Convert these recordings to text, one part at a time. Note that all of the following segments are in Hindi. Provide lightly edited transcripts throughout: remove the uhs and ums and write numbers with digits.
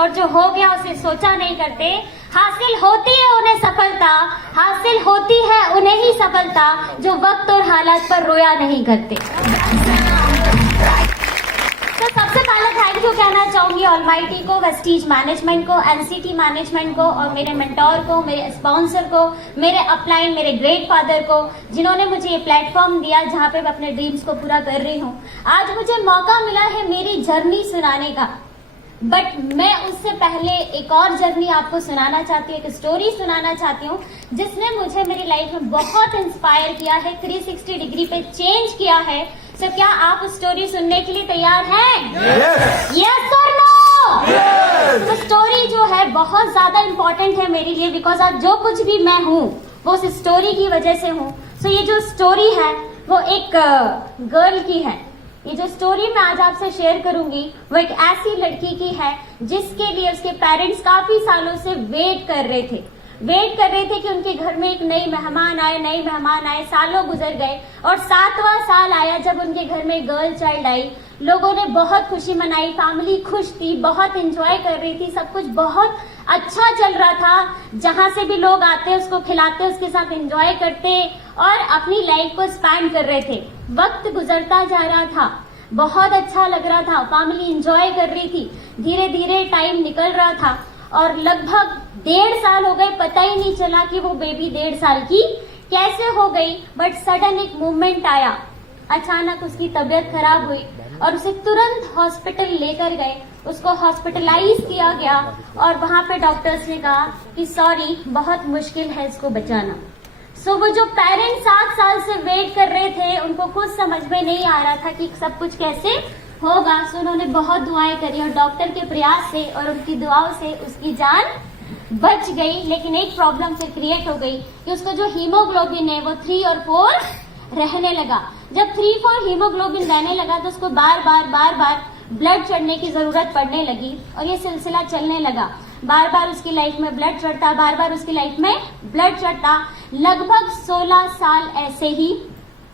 और जो हो गया उसे सोचा नहीं करते। हासिल होती है उन्हें सफलता, हासिल होती है उन्हें ही सफलता, जो वक्त और हालात पर रोया नहीं करते। तो सबसे पहले थैंक यू कहना चाहूंगी ऑलमाइटी को, वेस्टीज मैनेजमेंट को, एनसीटी मैनेजमेंट को और मेरे मेंटोर को, मेरे स्पॉन्सर को, मेरे अपलाइन, मेरे ग्रेट फादर को, जिन्होंने मुझे ये प्लेटफॉर्म दिया जहाँ पे मैं अपने ड्रीम्स को पूरा कर रही हूँ। आज मुझे मौका मिला है मेरी जर्नी सुनाने का, बट मैं उससे पहले एक और जर्नी आपको सुनाना चाहती हूँ, एक स्टोरी सुनाना चाहती हूँ जिसने मुझे मेरी लाइफ में बहुत इंस्पायर किया है, 360 डिग्री पे चेंज किया है। तो क्या आप स्टोरी सुनने के लिए तैयार हैं? यस और नो? तो स्टोरी जो है बहुत ज्यादा इम्पोर्टेंट है मेरे लिए, बिकॉज आज जो कुछ भी मैं हूँ वो उस स्टोरी की वजह से हूँ। सो ये जो स्टोरी है वो एक गर्ल की है। ये जो स्टोरी मैं आज आपसे शेयर करूंगी वो एक ऐसी लड़की की है जिसके लिए उसके पेरेंट्स काफी सालों से वेट कर रहे थे कि उनके घर में एक नई मेहमान आए। सालों गुजर गए और 7वां साल आया जब उनके घर में गर्ल चाइल्ड आई। लोगों ने बहुत खुशी मनाई, फैमिली खुश थी, बहुत एंजॉय कर रही थी, सब कुछ बहुत अच्छा चल रहा था। जहां से भी लोग आते उसको खिलाते, उसके साथ एंजॉय करते और अपनी लाइफ को स्पेंड कर रहे थे। वक्त गुजरता जा रहा था, बहुत अच्छा लग रहा था, फैमिली एंजॉय कर रही थी। धीरे धीरे टाइम निकल रहा था और लगभग 1.5 साल हो गए, पता ही नहीं चला कि वो बेबी 1.5 साल की कैसे हो गई। बट सडन एक मूवमेंट आया, अचानक उसकी तबीयत खराब हुई और उसे तुरंत हॉस्पिटल लेकर गए। उसको हॉस्पिटलाइज किया गया और वहां पे डॉक्टर्स ने कहा कि सॉरी, बहुत मुश्किल है इसको बचाना। सो वो जो पेरेंट्स 7 साल से वेट कर रहे थे, उनको कुछ समझ में नहीं आ रहा था कि सब कुछ कैसे होगा। सो उन्होंने बहुत दुआएं करी और डॉक्टर के प्रयास से और उनकी दुआओं से उसकी जान बच गई। लेकिन एक प्रॉब्लम फिर क्रिएट हो गई कि उसको जो हीमोग्लोबिन है वो 3 और 4 रहने लगा। जब 3-4 हीमोग्लोबिन रहने लगा तो उसको बार बार ब्लड चढ़ने की जरूरत पड़ने लगी और ये सिलसिला चलने लगा। बार बार उसकी लाइफ में ब्लड चढ़ता, बार बार उसकी लाइफ में ब्लड चढ़ता। लगभग 16 साल ऐसे ही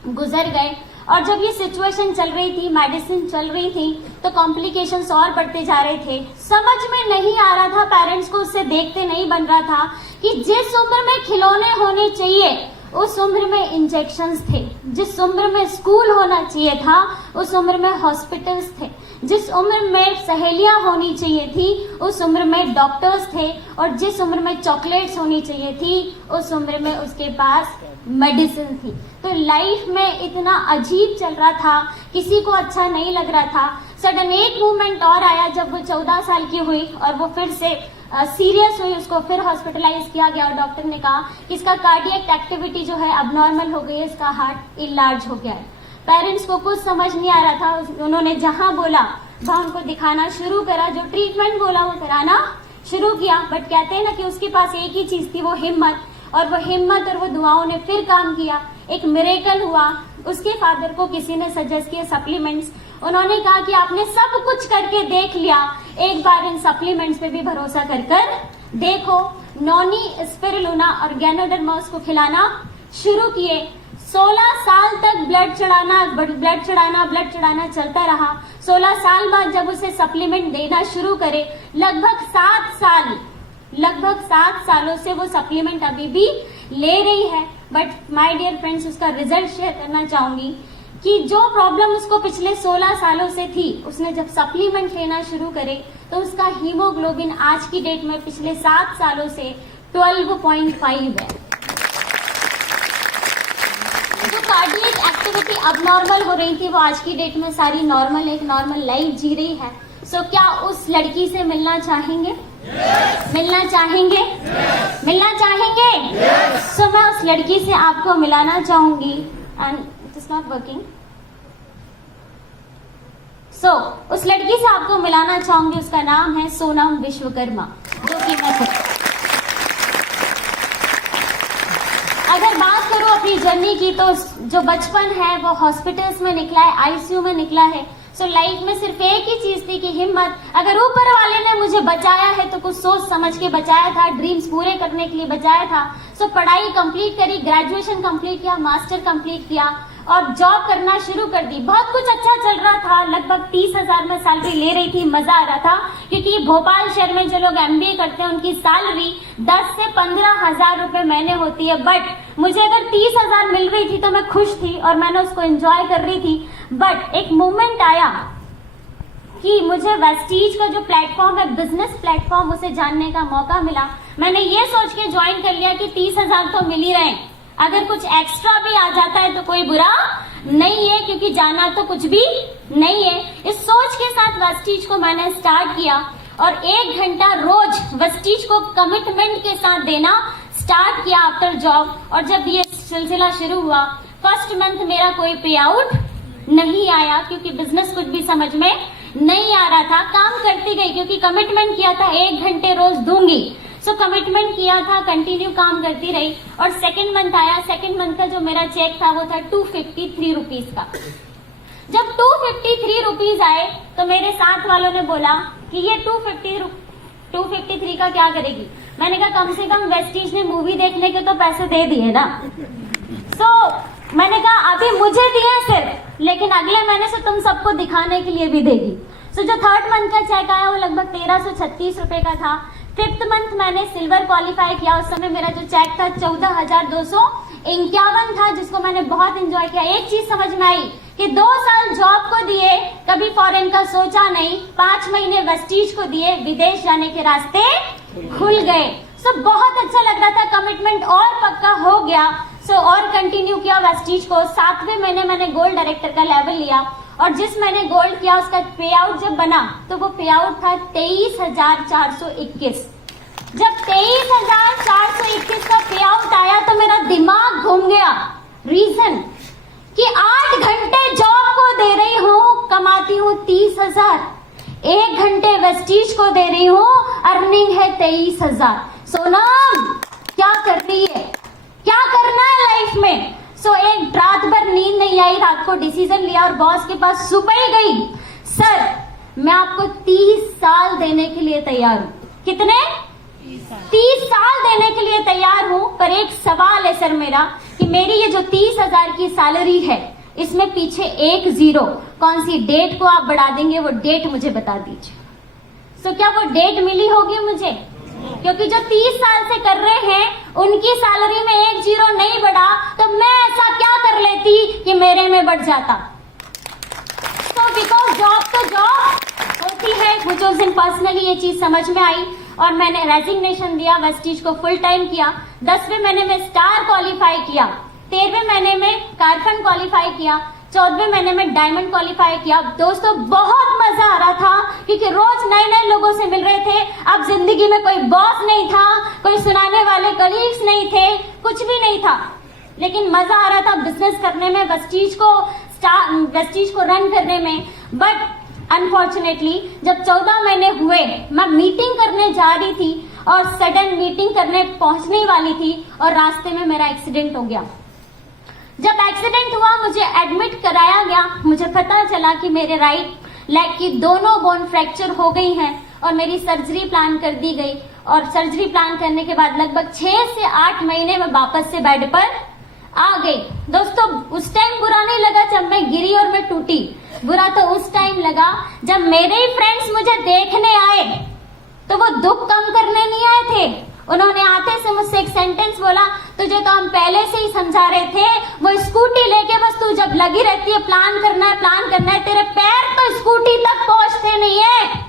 गुजर गए और जब ये सिचुएशन चल रही थी, मेडिसिन चल रही थी, तो कॉम्प्लिकेशंस और बढ़ते जा रहे थे। समझ में नहीं आ रहा था, पेरेंट्स को उससे देखते नहीं बन रहा था कि जिस उम्र में खिलौने होने चाहिए उस उम्र में इंजेक्शंस थे, जिस उम्र में स्कूल होना चाहिए था उस उम्र में हॉस्पिटल्स थे, जिस उम्र में सहेलियां होनी चाहिए थी उस उम्र में डॉक्टर्स थे और जिस उम्र में चॉकलेट्स होनी चाहिए थी उस उम्र में उसके पास मेडिसिन थी। तो लाइफ में इतना अजीब चल रहा था, किसी को अच्छा नहीं लग रहा था। सडन एक मूवमेंट और आया जब वो 14 साल की हुई और वो फिर से सीरियस हुई, उसको फिर हॉस्पिटलाइज किया गया और डॉक्टर ने कहा कि इसका कार्डियक एक्टिविटी जो है अब नॉर्मल हो गई है, इसका हार्ट इलार्ज हो गया है। पेरेंट्स को कुछ समझ नहीं आ रहा था, उन्होंने जहां बोला वहां उनको दिखाना शुरू करा, जो ट्रीटमेंट बोला वो कराना शुरू किया। बट कहते हैं ना कि उसके पास एक ही चीज थी, वो हिम्मत, और वो हिम्मत और वो दुआओं ने फिर काम किया। एक मिरेकल हुआ। उसके फादर को किसी ने सजेस्ट किया सप्लीमेंट्स। उन्होंने कहा कि आपने सब कुछ करके देख लिया, एक बार इन सप्लीमेंट्स पे भी भरोसा कर देखो। नॉनी स्पिरुलिना और गैनोडर्मा को खिलाना शुरू किए। 16 साल तक ब्लड चढ़ाना चलता रहा। 16 साल बाद जब उसे सप्लीमेंट देना शुरू करे, लगभग 7 सालों से वो सप्लीमेंट अभी भी ले रही है। बट माय डियर फ्रेंड्स, उसका रिजल्ट शेयर करना चाहूंगी कि जो प्रॉब्लम उसको पिछले 16 सालों से थी, उसने जब सप्लीमेंट लेना शुरू करे तो उसका हीमोग्लोबिन आज की डेट में पिछले 7 सालों से 12.5 है। जो कार्डियक एक्टिविटी अब नॉर्मल हो रही थी वो आज की डेट में सारी नॉर्मल, एक नॉर्मल लाइफ जी रही है। सो क्या उस लड़की से मिलना चाहेंगे? मिलना चाहेंगे? मिलना चाहेंगे? सो मैं उस लड़की से आपको मिलाना चाहूंगी and it is not working. So उस लड़की से आपको मिलाना चाहूंगी, उसका नाम है सोनम विश्वकर्मा, जो कि मैं अगर बात करूं अपनी जर्नी की तो जो बचपन है वो हॉस्पिटल्स में निकला है, आईसीयू में निकला है। सो लाइफ में सिर्फ एक ही चीज थी कि हिम्मत। अगर ऊपर वाले ने मुझे बचाया है तो कुछ सोच समझ के बचाया था, ड्रीम्स पूरे करने के लिए बचाया था। सो पढ़ाई कंप्लीट करी, ग्रेजुएशन कंप्लीट किया, मास्टर कंप्लीट किया और जॉब करना शुरू कर दी। बहुत कुछ अच्छा चल रहा था, लगभग 30,000 में सैलरी ले रही थी, मजा आ रहा था, क्योंकि भोपाल शहर में जो लोग एमबीए करते हैं उनकी सैलरी 10 से 15,000 रुपए महीने होती है। बट मुझे अगर 30,000 मिल रही थी तो मैं खुश थी और मैंने उसको एंजॉय कर रही थी। बट एक मोमेंट आया कि मुझे वेस्टीज का जो प्लेटफॉर्म है, बिजनेस प्लेटफॉर्म, उसे जानने का मौका मिला। मैंने ये सोच के ज्वाइन कर लिया कि 30,000 तो मिल ही रहे, अगर कुछ एक्स्ट्रा भी आ जाता है तो कोई बुरा नहीं है, क्योंकि जाना तो कुछ भी नहीं है। इस सोच के साथ वेस्टीज को मैंने स्टार्ट किया और 1 घंटा रोज वेस्टीज को कमिटमेंट के साथ देना स्टार्ट किया आफ्टर जॉब। और जब ये सिलसिला शुरू हुआ, फर्स्ट मंथ मेरा कोई पे आउट नहीं आया, क्योंकि बिजनेस कुछ भी समझ में नहीं आ रहा था। काम करती गई, क्योंकि कमिटमेंट किया था 1 घंटे रोज दूंगी, सो कमिटमेंट किया था, कंटिन्यू काम करती रही। और सेकंड मंथ आया, सेकंड मंथ का जो मेरा चेक था वो था 253 रुपीज का। जब 253 रुपीज आए तो मेरे साथ वालों ने बोला कि ये 253 का क्या करेगी। मैंने कहा कम से कम वेस्टीज ने मूवी देखने के तो पैसे दे दिए ना। मैंने कहा अभी मुझे दिए सिर्फ, लेकिन अगले महीने से तुम सबको दिखाने के लिए भी देगी। जो थर्ड मंथ का चेक आया वो लगभग 1336 रुपए का था। फिफ्थ मंथ मैंने सिल्वर क्वालिफाई किया। उस समय मेरा जो चेक था 14,251 था, जिसको मैंने बहुत एंजॉय किया। एक चीज समझ में आई कि 2 साल जॉब को दिए, कभी फॉरेन का सोचा नहीं, 5 महीने वेस्टीज को दिए, विदेश जाने के रास्ते खुल गए। बहुत अच्छा लग रहा था, कमिटमेंट और पक्का हो गया। और कंटिन्यू किया वेस्टीज को। 7वें महीने मैंने गोल्ड डायरेक्टर का लेवल लिया और जिस मैंने गोल्ड किया उसका पे आउट जब बना तो वो पे आउट था 23,421। जब 23,421 का पे आउट आया तो मेरा दिमाग घूम गया। रीजन कि 8 घंटे जॉब को दे रही हूँ, कमाती हूँ 30,000, 1 घंटे वेस्टीज को दे रही हूँ, अर्निंग है 23,000। सोनम क्या कर रही है, क्या करना है लाइफ में। एक रात भर नींद नहीं आई, रात को डिसीजन लिया और बॉस के पास सुबह ही गई, सर मैं आपको 30 साल देने के लिए तैयार हूँ। कितने? 30 साल देने के लिए तैयार हूँ, पर एक सवाल है सर मेरा कि मेरी ये जो 30,000 की सैलरी है इसमें पीछे एक 0, कौन सी डेट को आप बढ़ा देंगे वो डेट मुझे बता दीजिए। क्या वो डेट मिली होगी मुझे? क्योंकि जो 30 साल से कर रहे हैं उनकी सैलरी में एक 0 नहीं बढ़ा, तो मैं ऐसा क्या कर लेती कि मेरे में बढ़ जाता। बिकॉज जॉब तो जॉब होती है। मुझे उस दिन पर्सनली ये चीज समझ में आई और मैंने रेजिग्नेशन दिया, वेस्टीज को फुल टाइम किया। 10वें महीने में स्टार क्वालिफाई किया, 13वें महीने में कारफन क्वालिफाई किया, 14वें महीने में डायमंड क्वालिफाई किया। दोस्तों बहुत मजा आ रहा था क्योंकि रोज नए नए लोगों से मिल रहे थे। अब जिंदगी में कोई बॉस नहीं था, कोई सुनाने वाले कलीग्स नहीं थे, कुछ भी नहीं था, लेकिन मजा आ रहा था बिजनेस करने में, वेस्टीज को रन करने में। बट अनफॉर्चुनेटली जब 14 महीने हुए, मैं मीटिंग करने जा रही थी और सडन मीटिंग करने पहुंचने वाली थी और रास्ते में मेरा एक्सीडेंट हो गया। जब एक्सीडेंट हुआ मुझे एडमिट कराया गया, मुझे पता चला कि मेरे राइट लेग की दोनों बोन फ्रैक्चर हो गई हैं और मेरी सर्जरी प्लान कर दी गई। और सर्जरी प्लान करने के बाद लगभग 6 से 8 महीने में वापस से बेड पर आ गई। दोस्तों उस टाइम बुरा नहीं लगा जब मैं गिरी और मैं टूटी, बुरा तो उस टाइम लगा जब मेरे ही फ्रेंड्स मुझे देखने आए तो वो दुख कम करने नहीं आए थे। उन्होंने आते से मुझसे एक सेंटेंस बोला, तुझे तो हम पहले से ही समझा रहे थे, वो स्कूटी लेके बस तू जब लगी रहती है प्लान करना है, तेरे पैर तो स्कूटी तक पहुंचते नहीं है,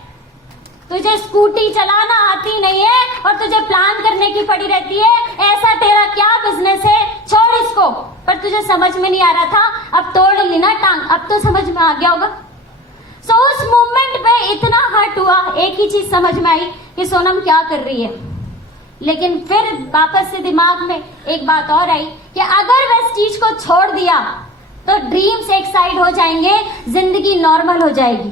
तुझे स्कूटी चलाना आती नहीं है और तुझे प्लान करने की पड़ी रहती है। ऐसा तेरा क्या बिजनेस है, छोड़ इसको। पर तुझे समझ में नहीं आ रहा था, अब तोड़ ली ना टांग, अब तो समझ में आ गया होगा। उस मोमेंट पे इतना हर्ट हुआ, एक ही चीज समझ में आई कि सोनम क्या कर रही है। लेकिन फिर वापस से दिमाग में एक बात और आई कि अगर वेस्टीज को छोड़ दिया तो ड्रीम्स एक साइड हो जाएंगे, जिंदगी नॉर्मल हो जाएगी।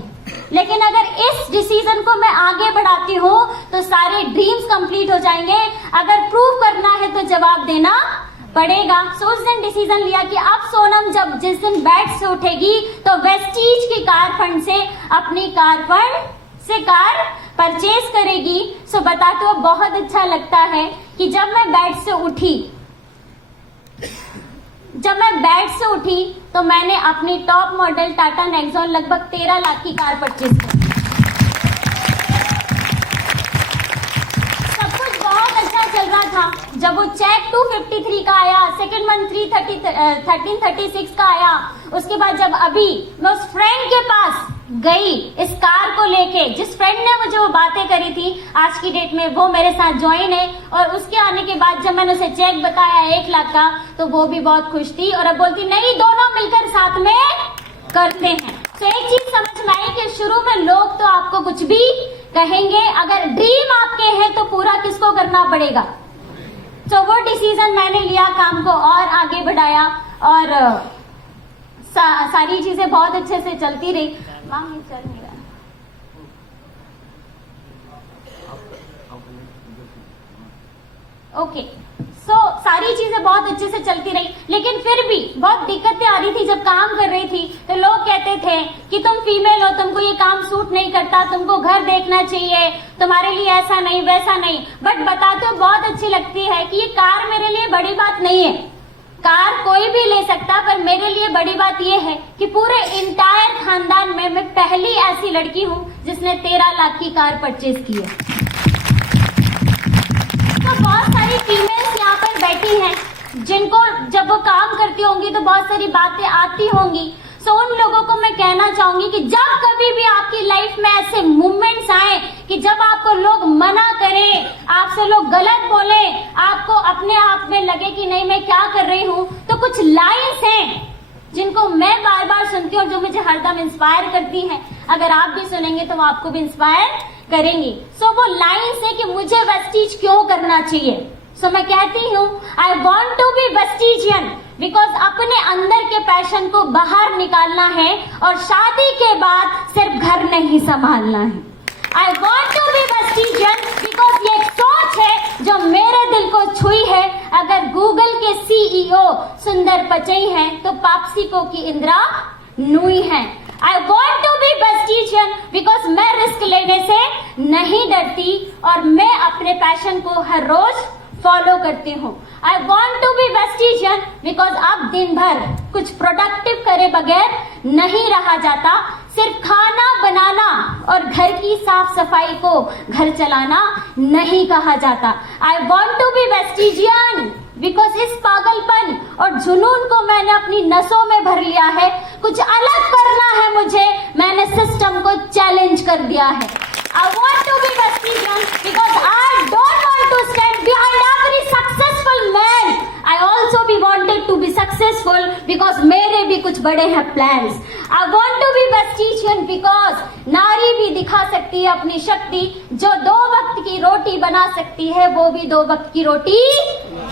लेकिन अगर इस डिसीजन को मैं आगे बढ़ाती हूँ तो सारे ड्रीम्स कंप्लीट हो जाएंगे। अगर प्रूव करना है तो जवाब देना पड़ेगा। उस दिन डिसीजन लिया कि अब सोनम जब जिस दिन बेड से उठेगी तो वेस्टीज की कार फंड से अपनी कार फंड से कार परचेज करेगी। बता तो बहुत अच्छा लगता है कि जब मैं बेड से उठी, जब मैं बेड से उठी तो मैंने अपनी टॉप मॉडल टाटा नेक्सॉन लगभग 13 लाख की कार परचेज की। सब कुछ बहुत अच्छा चल रहा था। जब वो चेक 253 का आया, सेकेंड मंथ 1336 का आया, उसके बाद जब अभी मैं उस फ्रेंड के पास गई इस कार को लेके, जिस फ्रेंड ने मुझे वो बातें करी थी, आज की डेट में वो मेरे साथ ज्वाइन है। और उसके आने के बाद जब मैंने उसे चेक बताया 1 लाख का, तो वो भी बहुत खुश थी और अब बोलती नहीं, दोनों मिलकर साथ में करते हैं। तो एक चीज समझ में आई कि शुरू में लोग तो आपको कुछ भी कहेंगे, अगर ड्रीम आपके हैं तो पूरा किसको करना पड़ेगा। तो वो डिसीजन मैंने लिया, काम को और आगे बढ़ाया और सारी चीजें बहुत अच्छे से चलती रही। चल नहीं रहा। ओके, सो सारी चीजें बहुत अच्छे से चलती रही, लेकिन फिर भी बहुत दिक्कतें आ रही थी। जब काम कर रही थी तो लोग कहते थे कि तुम फीमेल हो, तुमको ये काम सूट नहीं करता, तुमको घर देखना चाहिए, तुम्हारे लिए ऐसा नहीं वैसा नहीं। बट बताते हो बहुत अच्छी लगती है कि ये कार मेरे लिए बड़ी बात नहीं है, कार कोई भी ले सकता, पर मेरे लिए बड़ी बात यह है कि पूरे इंटायर खानदान में मैं पहली ऐसी लड़की हूं जिसने 13 लाख की कार परचेज की है। तो बहुत सारी फीमेल्स यहाँ पर बैठी हैं जिनको जब वो काम करती होंगी तो बहुत सारी बातें आती होंगी। सो उन लोगों को मैं कहना चाहूंगी कि जब कभी भी आपकी लाइफ में ऐसे मूवमेंट्स आए कि जब आपको लोग मना करें, आपसे लोग गलत बोले, आपको अपने आप में लगे कि नहीं मैं क्या कर रही हूँ, तो कुछ लाइन्स हैं जिनको मैं बार बार सुनती हूँ और जो मुझे हरदम इंस्पायर करती हैं। अगर आप भी सुनेंगे तो वो आपको भी इंस्पायर करेंगी। सो वो लाइन्स है कि मुझे वेस्टीज क्यों करना चाहिए। सो मैं कहती हूँ I want to be Vestigian because अपने अंदर के पैशन को बाहर निकालना है और शादी के बाद सिर्फ घर नहीं संभालना है। I want to be Vestigian because ये एक सोच है जो मेरे दिल को छुई है। अगर गूगल के CEO सुंदर पिचई हैं तो पापसिको की इंदिरा नूई है। I want to be Vestigian because मैं रिस्क लेने से नहीं डरती और मैं अपने पैशन को हर रोज फॉलो करती हूँ। I want to be Vestigian because अब दिन भर कुछ प्रोडक्टिव करे बगैर नहीं रहा जाता। सिर्फ खाना बनाना और घर की साफ सफाई को घर चलाना नहीं कहा जाता। I want to be Vestigian because इस पागलपन और जुनून को मैंने अपनी नसों में भर लिया है। कुछ अलग करना है मुझे, मैंने सिस्टम को चैलेंज कर दिया है। I want to be Vespigian because I don't want to stand behind every successful man. I also be wanted to be successful because मेरे भी कुछ बड़े हैं plans. I want to be Vespigian because नारी भी दिखा सकती है अपनी शक्ति। जो 2 वक्त की रोटी बना सकती है वो भी 2 वक्त की रोटी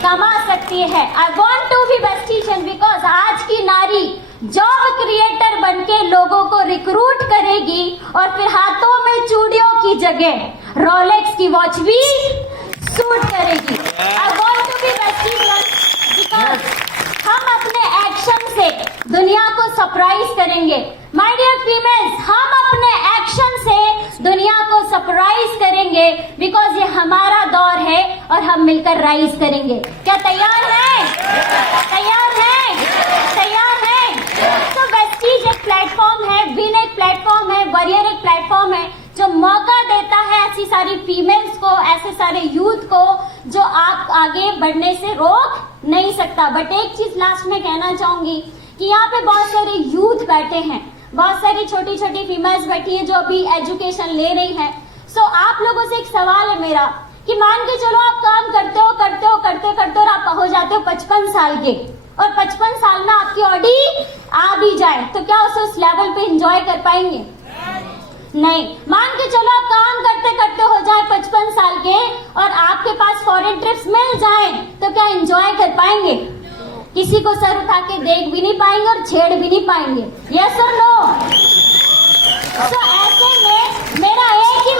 कमा सकती है। I want to be Vespigian because आज की नारी जॉब क्रिएटर बनके लोगों को रिक्रूट करेगी और फिर हाथों में चूड़ियों की जगह रोलेक्स की वॉच भी सूट करेगी। I want to be Vespigian because हम अपने एक्शन से दुनिया को सरप्राइज करेंगे। माय डियर फीमेल्स, हम अपने एक्शन से दुनिया को सरप्राइज करेंगे बिकॉज ये हमारा दौर है और हम मिलकर राइज करेंगे। क्या तैयार हैं? तैयार हैं? तैयार हैं? तो वेस्टीज एक प्लेटफॉर्म है, विन एक प्लेटफॉर्म है, वॉरियर एक प्लेटफॉर्म है जो मौका देता है ऐसी सारी फीमेल्स को, ऐसे सारे यूथ को जो आप आगे बढ़ने से रोक नहीं सकता। बट एक चीज लास्ट में कहना चाहूंगी कि यहाँ पे बहुत सारे यूथ बैठे हैं, बहुत सारी छोटी छोटी फीमेल्स बैठी हैं जो अभी एजुकेशन ले रही हैं। सो आप लोगों से एक सवाल है मेरा कि मान के चलो आप काम करते हो और आप हो जाते हो 55 साल के और 55 साल में आपकी ऑडी आ भी जाए तो क्या उस लेवल पे एंजॉय कर पाएंगे? नहीं। मान के चलो आप काम करते हो जाए 55 साल के और आपके पास फॉरेन ट्रिप्स मिल जाए तो क्या एंजॉय कर पाएंगे? किसी को सर उठा के देख भी नहीं पाएंगे और छेड़ भी नहीं पाएंगे। यस और नो? तो ऐसे में मेरा एक ही